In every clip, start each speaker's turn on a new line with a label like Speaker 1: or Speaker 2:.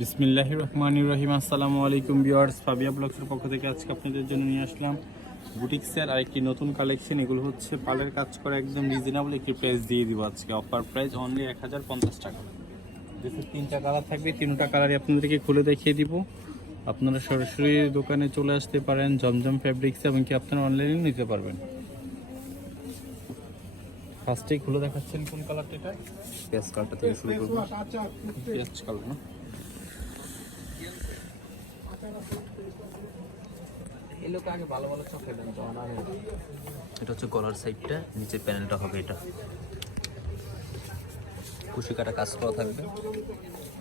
Speaker 1: বিসমিল্লাহির রহমানির রহিম। আসসালামু আলাইকুম ভিউয়ার্স ফাবিয়া ব্লগসের পক্ষ থেকে আজকে আপনাদের জন্য নিয়ে আসলাম বুটিক্সের আরেকটি নতুন কালেকশন। এগুলো হচ্ছে পালের কাজ করে একদম রিজনেবল একটি প্রাইস দিয়ে দিব আজকে। অফার প্রাইস অনলি এক হাজার পঞ্চাশ টাকা। যেহেতু তিনটা কালার থাকবে তিনটা কালারই আপনাদেরকে খুলে দেখিয়ে দিব। আপনারা সরাসরি দোকানে চলে আসতে পারেন জমজম ফ্যাব্রিক্স এবং কি আপনারা অনলাইনে নিতে পারবেন। ফার্স্টেই খুলে দেখাচ্ছেন কোন কালারটা এটা?
Speaker 2: পেঁয়াজ কালটা থেকে শুরু করব।
Speaker 1: পেঁয়াজ কালার না?
Speaker 2: এটা হচ্ছে গলার সাইডটা নিচের প্যানেলটা হবে এটা। কুশি কাটা কাজ করা থাকবে।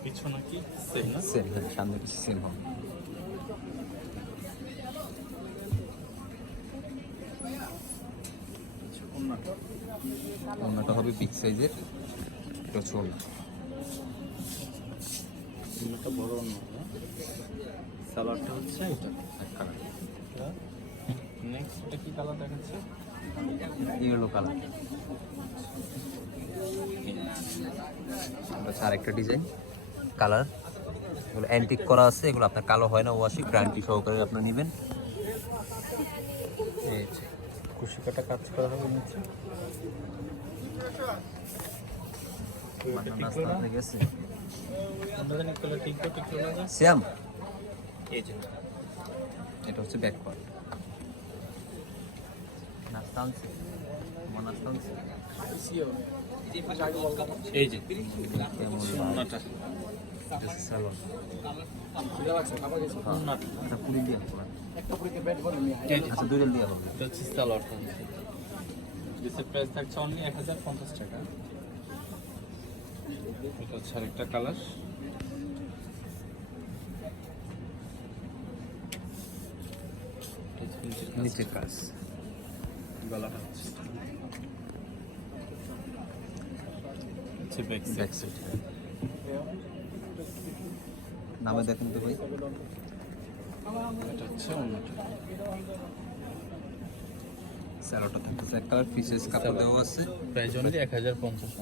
Speaker 1: পিছু নাকি সেম না?
Speaker 2: হ্যাঁ সামনে কিছু সেম হবে। অন্যটা হবে বিগ সাইজের এটা হচ্ছে
Speaker 1: বড় অন্য সালোয়ারটা হচ্ছে এটা।
Speaker 2: এক কালার
Speaker 1: নেক্সট কালার দেখাচ্ছে?
Speaker 2: ইয়েলো কালার হচ্ছে আরেকটা ডিজাইন কালার এগুলো অ্যান্টিক করা আছে, এগুলো আপনার কালো হয় না ওয়াশি গ্যারান্টি সহকারে আপনি নেবেন।
Speaker 1: এই যে কুশি কাটা কাজ করা হবে নিচে।
Speaker 2: শ্যাম এটা হচ্ছে ব্যাক পার্ট নাস্তা আনছে আমার নাস্তা আনছে
Speaker 1: এই যে
Speaker 2: হবে আচ্ছা হবে
Speaker 1: এটা হচ্ছে সালোয়ারটা ডিসের প্রাইস থাকছে অনলি এক হাজার পঞ্চাশ টাকা। এটা হচ্ছে আরেকটা কালার
Speaker 2: নিচের কাজ।
Speaker 1: গলাটা হচ্ছে ব্যাক
Speaker 2: ব্যাক সাইড নামে দেখুন তো ভাই।
Speaker 1: এটা হচ্ছে অন্যটা।
Speaker 2: স্যালোটা থাকতেছে এক কালার পিসেস কাপড় দেওয়া আছে।
Speaker 1: প্রাইস অনলি এক হাজার পঞ্চাশ।